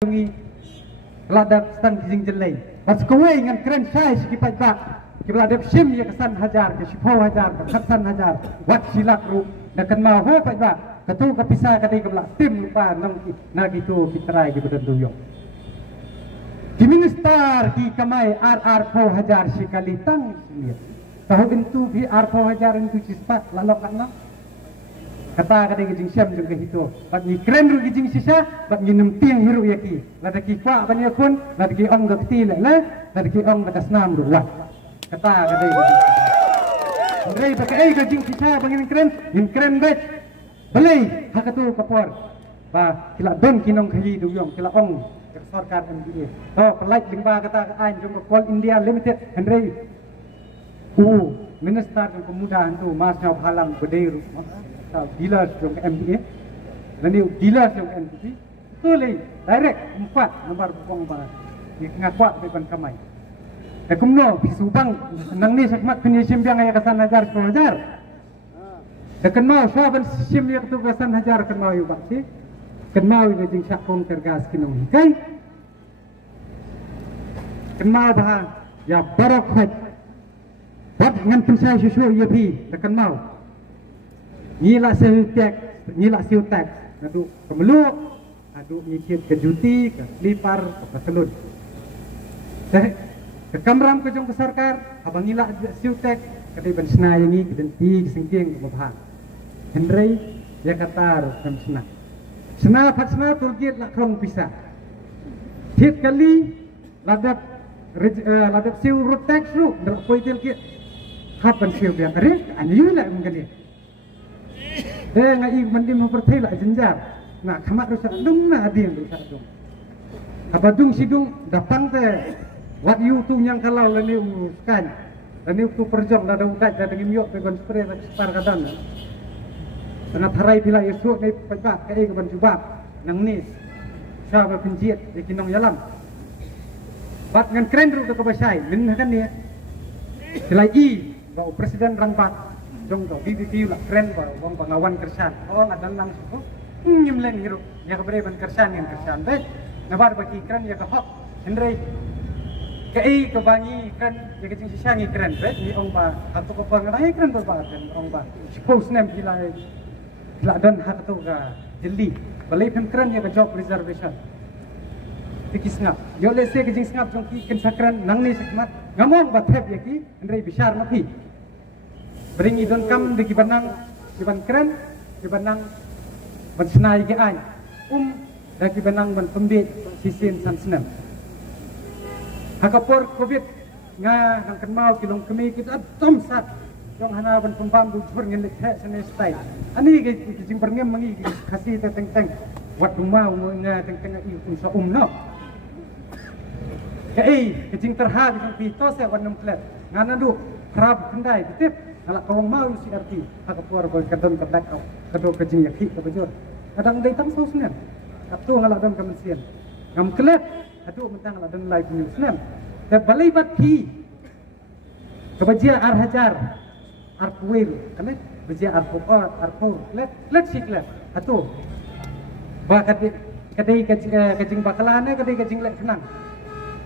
Tungi ladap stan kijing jelai. Pas kowe ngan keren sai sekipat bak. Kiladap sim ya kesan hajar, ke 10 hajar, ke 100 hajar. Wat silak ru dakan mau ho pat bak. Ketu kepisah kadai keblak tim lupa nang gitu kitrai di badan tuyok. Di minister ki kamai RR 4 hajar sekali tang sini. Tahu itu bi RR 4 hajar itu cispat lalok kan. Kata kadang kijing siam juga itu. Bak ni keren ru kijing sisa, bak ni nempiang hiru yaki. Lada ki kwa banyak kun, lada ki ong gakti le, lada ki ong batas nam ru wah. Kata kadang kijing sisa. Andrei pakai kijing sisa bangin keren bet. Beli hak tu kapor. Ba kila don kinong kaji duyong kila ong sarkar MBA. Oh pelait lingba kata ain jom Coal India Limited Andrei. Minister yang kemudahan tu mas nyau halang bedai ru. Dealer yang MBA, lalu dealer yang NPP, tu leh direct 4 nomor pokong barat. Ia ngakuat depan kamai. Ekumno pisubang nang ni sakmat punya simpiang ayah kesan hajar 10 hajar. Dekan mau sahabat sim yang tu kesan hajar kan mau yubak si, kan mau ini jing sakong tergas kinong hikai. Kan mau bahan ya barok haj. Buat ngan pensai susu ia pi dekan mau. Nila siutek, adu kemeluk, adu nyicit ke juti, ke lipar, ke selud. Ke kamram ke jong ke sarkar, abang nila siutek, kadai ban senai ini, kedenti, kesingking, ke babah. Henry, dia kata, kem senah. Senah, pat senah, tulgit, lak krong pisah. Tiap kali, ladap siu rutek, su, dalam poitil kit. Hapan siu biang, anjur lah mungkin dia. Ngai mandi mempertai lah jenjar. Nah, kamak rusak dung na dia rusak dung. Apa dung sidung datang teh. Wat you tu yang kalau lani uruskan. Lani tu perjong dah udat dah dengan miok pegon spray dah separ kadan. Tengah harai bila esok ni pajak kai ke ban jubab nang ni. Siapa penjiat di kinong yalam. Bat ngan keren ru ke basai. Min kan ni. Selagi bau presiden rangbat jong to BBQ lah keren ba wong pengawan kersan oh ngadan langsung nyemleng hirup ya kebre ban kersan yang kersan baik nabar bagi keren ya ke hok Henry kei kebangi kan ya kecing sisangi keren baik ni ong ba atau ke pengai keren ba kan ong ba suppose nem gila dan hak tu ga jeli balai pen keren ya ke job reservation pikis ngap yo le se kecing ngap jong ki ken sakran nang ni sakmat ngamong ba thep ya ki Henry bisar napi bring idon kam di kibanang kiban keren kibanang ban senai ke ai dan kibanang ban pembit sisin san senam hakapor covid nga nang kenmau kilong kemi kita tom sat jong hana ban pembam bujur ngin lek the sene stai ani ke jing perngem mangi kasih teng teng wat rumau nga teng teng i pun so no ke jing terha jong pi to se wan 6 flat ngana du krab kendai tip kalau kau mau si arti, aku keluar berkedon kedak au, kedua kejing yakhi ke bejur. Kadang datang sosnen, aku ngalah dalam kemensian. Ngam kelet, aku mentang ngalah dalam live news nem. Tapi balai bati, kebajia hajar, kuil, kan? Bajia pur, let siklet, aku. Bah kadai kejing bakalane, kadai kejing let kenang.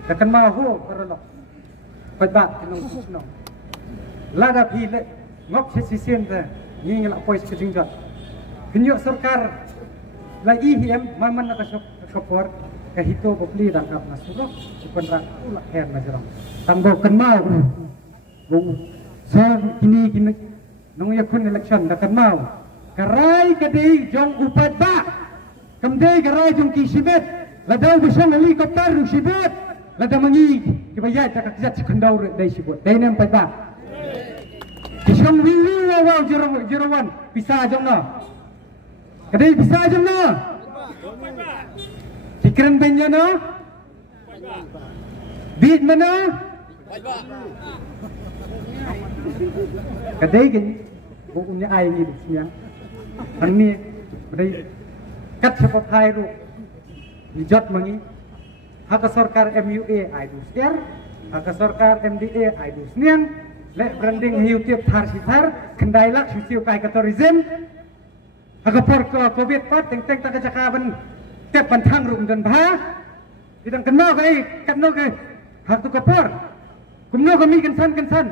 Akan mahu perlu, baik kenang susnong. Lada pile ngok sisien dah ni ngelak pois kejingkat kenyok sarkar la ihim maman nak kapor ke hito beli dangkap nasuro bukan rak ulak her najrang tambah kenal so kini nong yakun election dah kenal karai kadai jong upat ba kamdai karai jong kisibet lada busan helikopter sibet lada mangi kibayat tak kejat sekendau dai sibut dai nem pada Kisong wiwi wow jerowan bisa jom no. Kadai bisa jom no. Pikiran benja no. Beat mana? Kadai kan bukunya ai ni siang. Ani kadai kat sepat hai ru. Dijot mangi. Hak sarkar MUA ai dus der. Hak sarkar MDA ai dus niang. Lek branding hiu tiap thar sitar kendai lak susiu kai ke tourism agak por covid pat teng tak jakaban tep ban thang rum dan bah Bidang kenal ke hak tu kapor. Kumno kami kensan.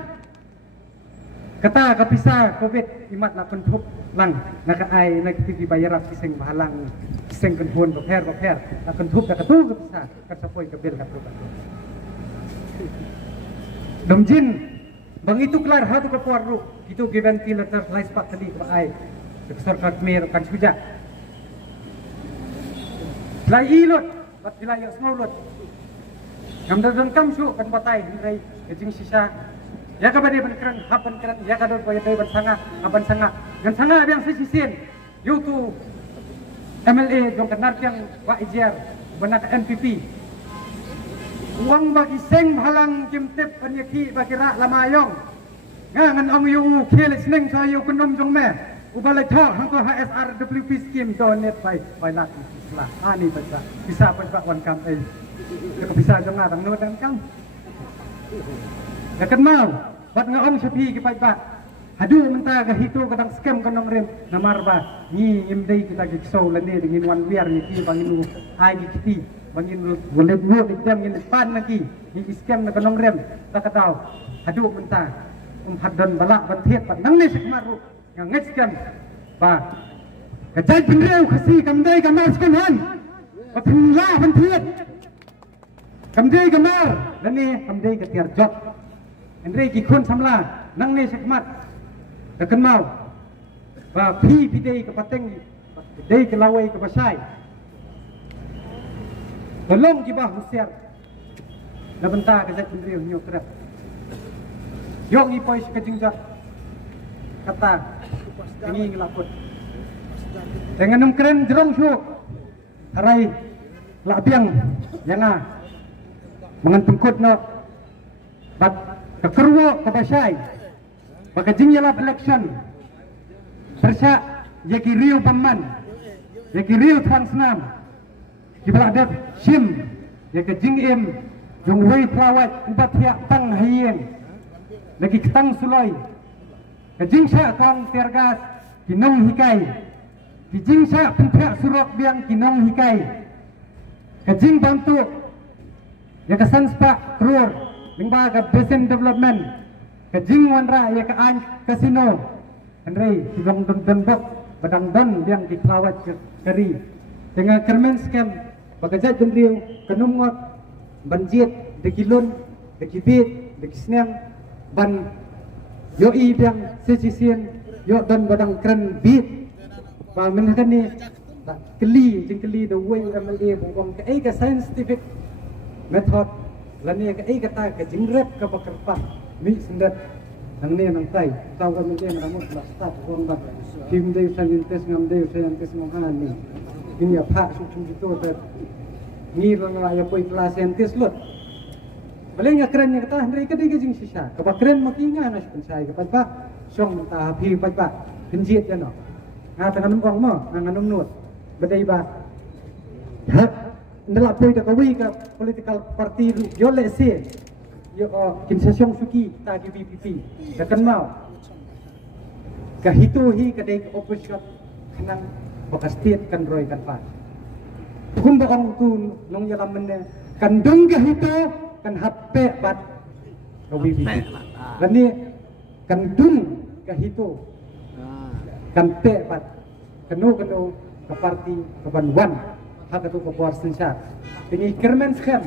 Kata kapisa COVID imat nak pentup lang nak ai nak TV bayar kiseng bahalang kiseng kenhon baper nak pentup nak ketu kapisa kan sapoi kabel katu. Domjin bang itu kelar hatu kapor ru itu given ventilator lai spak tadi ke ai. Sektor katmer kan suja. Lai ilot bat wilayah semua lot. Gamdaran kam su kan batai rai kecing sisa. Ya kabade berkeran hapan keran ya kador boy day bersanga hapan sanga. Ngan sanga yang sisisin. YouTube MLA jong kenar yang wa ijar benak MPP. Uang bagi seng halang kimtip penyeki bagi rak lamayong. Ngan ong yu khel sneng sayu kunom jong me. Ubalai thok hangko HSR WP scheme donate by lak islah. Ani bisa pada wan kam ai. Ka bisa jong ngadang no dan kam. Ya kenal, bat ngaong sapi ke pajak. Hadu mentah ke hitu kadang scam kanong rem namar ba. Ni imdai kita ke show lani dengan wan biar ni ki bangin ai di kiti. Bangin golek lu ikdam ngin pan lagi. Ni scam na kanong rem. Tak tahu. Hadu mentah hadon balak bantiet pat nang ni sekmaru. Yang ngets scam. Ba. Kajai penreu kasih kamdai kamar sekolah. Patula bantiet. Kamdai kamar. Lani kamdai ke tiar job. Andre kikun samla nang ne sekmat tekan mau ba pi pidei ke pateng dei ke lawai ke basai tolong ki bah husiar la benta ke jat pendriu nyo kerap yok ni pois ke jingjak kata ini ngelaput dengan num keren jerong su harai la biang yana mangan pengkut no bat kekerwo kabasai bakajing yala election bersa yaki riu paman yaki riu transnam dibeladat sim yaki jing im jong wei plawat empat hiak pang hayeng lagi ketang suloi kajing sa kong tergas kinong hikai kajing sa pentak surok biang kinong hikai kajing bantu yaka sanspa krur Limbaga Basin Development Kajing Wanra ya ke an Casino Henry Sidong Denbok Badang Don yang dikelawat ke keri dengan kermen scam bagajat jendriu kenumot banjit dekilun dekibit dekisnang ban yoi yang sesisian yo dan badang keren bit ba menhakan ni keli jengkeli the way MLA bongkong ke scientific method lani ke kata ke jingrep ke bakerpa mi sendat nang ne nang tai tahu kan mungkin ramu start orang bak tim deu saintis ngam deu saintis ngam ni ini apa suci itu ter ni rana ya poi kelas saintis lot balenya keren kata hendrai ke dege jing sisa ke bakren makinga nas pensai ke pa song ta pi pa penjit ya no ngata nganum kong mo nganum nut bedai ba Nela poi tak kawi ke political party yo le se yo Kim Sesong Suki ta ki BPP dakan mau ka hitu hi ka dei opposition kanang bakas state kan roy kan pa kun ba kong tu nong yalam men kan dong ka hitu kan happe bat ka BPP lani kan dung ka hitu kan pe bat kanu ka party ka banwan hak itu kepuas sensat. Ini kermen scam.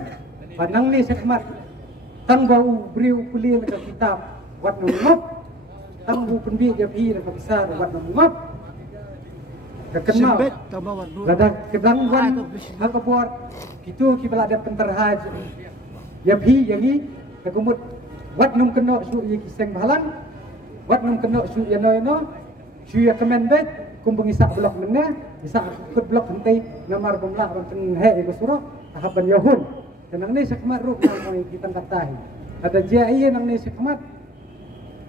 Panang ni sekmat. Tang bau beriu kuliah ke kitab. Wat nomop. Tang bu penbi dia pi ke besar wat nomop. Kekenal. Lada kedang wan hak kepuas. Itu kibala ada penterhaj. Ya pi yang ni kekumut wat nom keno su ye kiseng balang. Wat nom keno su ye no. Su ye kemendek kumpung isak blok meneh isak ikut blok hentai ngamar bumlah banten he ke surah tahapan yahun tenang ni sekmat ru nang kita katahi ada jai nang ni sekmat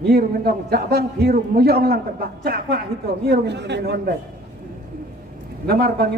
ngiru mendong jakbang hiru muyong lang tak cak pak itu ngiru min honda namar bang